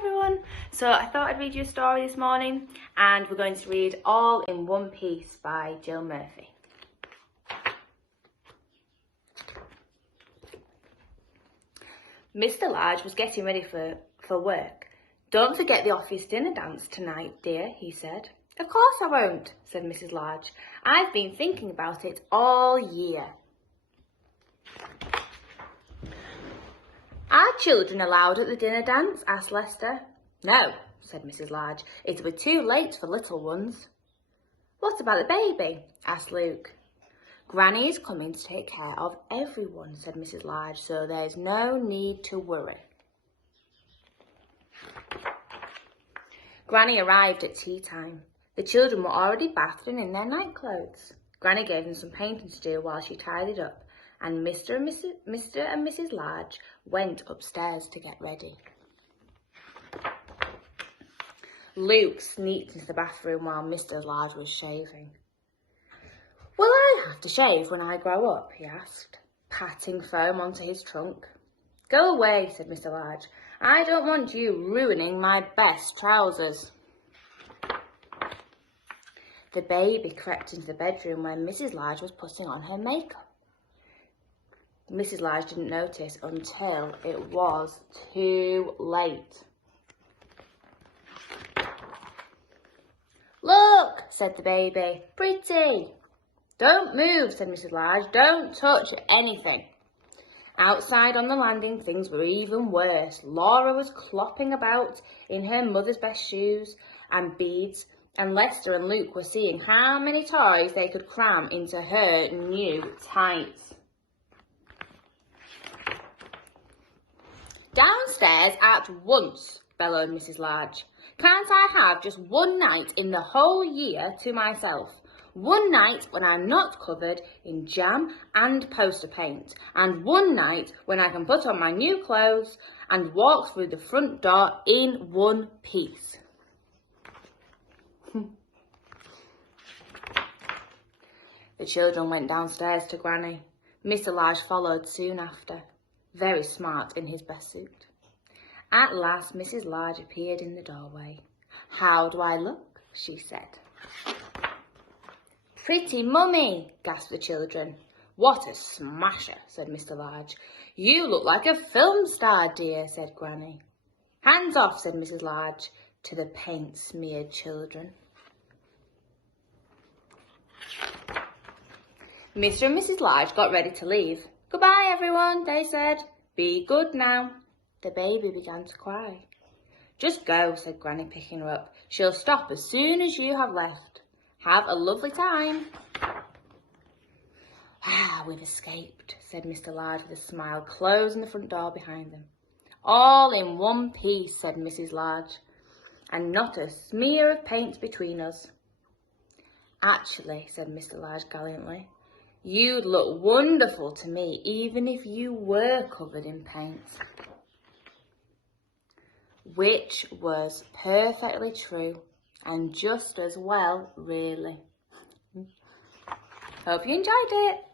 everyone. So I thought I'd read you a story this morning, and we're going to read All in One Piece by Jill Murphy. Mr. Large was getting ready for work. "Don't forget the office dinner dance tonight, dear," he said. "Of course I won't," said Mrs. Large. "I've been thinking about it all year." "Are children allowed at the dinner dance?" asked Lester. "No," said Mrs. Large. "It'll be too late for little ones." "What about the baby?" asked Luke. "Granny is coming to take care of everyone," said Mrs. Large, "so there's no need to worry." Granny arrived at tea time. The children were already bathed and in their night clothes. Granny gave them some painting to do while she tidied up, and Mr. and Mrs. Large went upstairs to get ready. Luke sneaked into the bathroom while Mr. Large was shaving. "Will I have to shave when I grow up?" he asked, patting foam onto his trunk. "Go away," said Mr. Large. "I don't want you ruining my best trousers." The baby crept into the bedroom where Mrs. Large was putting on her makeup. Mrs. Large didn't notice until it was too late. "Look," said the baby. "Pretty." "Don't move," said Mrs. Large. "Don't touch anything." Outside on the landing, things were even worse. Laura was clopping about in her mother's best shoes and beads, and Lester and Luke were seeing how many toys they could cram into her new tights. "Downstairs at once," bellowed Mrs. Large. "Can't I have just one night in the whole year to myself? One night when I'm not covered in jam and poster paint, and one night when I can put on my new clothes and walk through the front door in one piece." The children went downstairs to Granny. Mr. Large followed soon after, very smart in his best suit. At last Mrs. Large appeared in the doorway. "How do I look?" she said. "Pretty mummy," gasped the children. "What a smasher," said Mr. Large. "You look like a film star, dear," said Granny. "Hands off," said Mrs. Large to the paint-smeared children. Mr. and Mrs. Large got ready to leave. "Goodbye, everyone," they said. "Be good now." The baby began to cry. "Just go," said Granny, picking her up. "She'll stop as soon as you have left. Have a lovely time." "Ah, we've escaped," said Mr. Large with a smile, closing the front door behind them. "All in one piece," said Mrs. Large, "and not a smear of paint between us." "Actually," said Mr. Large gallantly, "you'd look wonderful to me, even if you were covered in paint." Which was perfectly true, and just as well, really. Hope you enjoyed it.